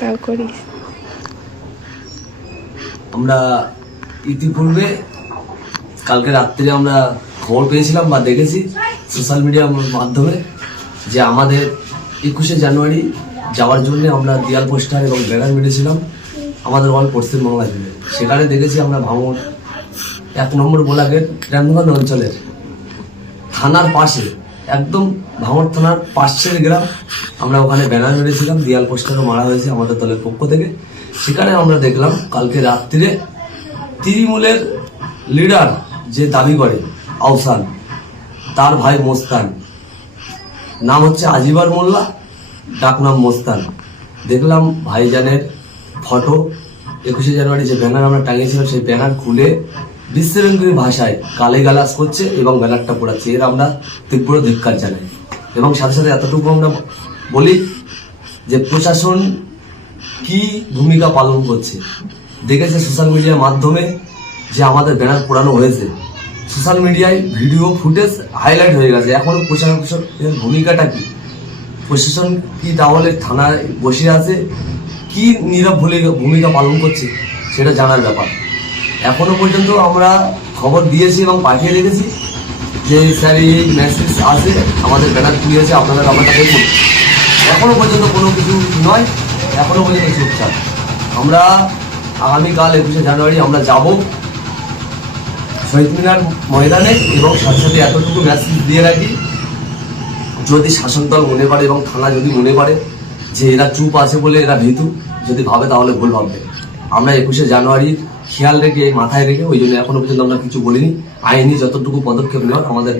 তাও করিস আমরা ইতিপূর্বে কালকে রাত্রে আমরা খবর পেয়েছিলাম বা দেখেছি সোশ্যাল মিডিয়ার মাধ্যমে যে আমাদের একুশে জানুয়ারি যাওয়ার জন্য আমরা দিয়াল পোস্টার এবং ব্যানার মেরেছিলাম আমাদের অল পশ্চিমবাংলা জুড়ে সেখানে দেখেছি আমরা ভাঙর এক নম্বর গোলাঘাট, রামগঞ্জ অঞ্চলের থানার পাশে একদম ভাঙর পাশের গ্রাম। আমরা ওখানে ব্যানার মেরেছিলাম, দিয়াল পোস্টারও মারা হয়েছে আমাদের দলের পক্ষ থেকে। সেখানে আমরা দেখলাম কালকে রাত্রিরে তৃণমূলের লিডার যে দাবি করে, আহসান, তার ভাই মোস্তান। নাম হচ্ছে আজিবার মোল্লা, ডাক নাম মোস্তান। দেখলাম ভাইজানের ফটো একুশে জানুয়ারি যে ব্যানার আমরা টাঙিয়েছিলাম, সেই ব্যানার খুলে বিশ্বরঙ্গী ভাষায় গালে গালাস করছে এবং ব্যানারটা পড়াচ্ছে। এর আমরা তীব্র ধিক্কার জানাই। এবং সাথে সাথে এতটুকু আমরা বলি যে প্রশাসন কি ভূমিকা পালন করছে। দেখেছে সোশ্যাল মিডিয়ার মাধ্যমে যে আমাদের ব্যানার পোড়ানো হয়েছে। সোশ্যাল মিডিয়ায় ভিডিও ফুটেজ হাইলাইট হয়ে গেছে। এখন প্রশাসনের ভূমিকাটা কি? প্রশাসন কি তাহলে থানায় বসে আছে? কি নীরব ভূমিকা পালন করছে? সেটা জানার ব্যাপার। এখনও পর্যন্ত আমরা খবর দিয়েছি এবং পাঠিয়ে রেখেছি যে স্যার, এই মেসেজ আছে, আমাদের ব্যানার খুলিয়েছে আপনারা ব্যাপারটা দেখুন। এখনও পর্যন্ত কোনো কিছু নয়, এখনও পর্যন্ত চুপচাপ আমরা আগামীকাল একুশে জানুয়ারি আমরা যাব শহীদ মিনার ময়দানে এবং সাথে সাথে এতটুকু মেসেজ দিয়ে রাখি। যদি শাসক দল মনে পারে এবং থানা যদি মনে করে যে এরা চুপ আছে বলে এরা ভীতু, যদি ভাবে তাহলে ভুল ভাববে। আমরা একুশে জানুয়ারি খেয়াল রেখে, মাথায় রেখে, ওই জন্য এখনও পর্যন্ত আমরা কিছু বলিনি। আইনি যতটুকু পদক্ষেপ নেওয়ার, আমাদের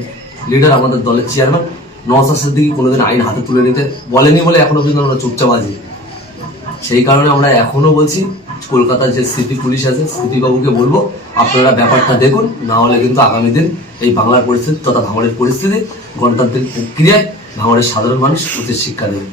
লিডার আমাদের দলের চেয়ারম্যান নওয়াজ দিকে কোনোদিন আইন হাতে তুলে নিতে বলেনি বলে এখনও পর্যন্ত আমরা চুপচাপ আছি। সেই কারণে আমরা এখনও বলছি, কলকাতার যে সিটি পুলিশ আছে সিটি বাবুকে বলব, আপনারা ব্যাপারটা দেখুন, না হলে কিন্তু আগামী দিন এই বাংলার পরিস্থিতি তথা ভাঙড়ের পরিস্থিতি গণতান্ত্রিক প্রক্রিয়ায় ভাঙড়ের সাধারণ মানুষ উচিত শিক্ষা দেবে।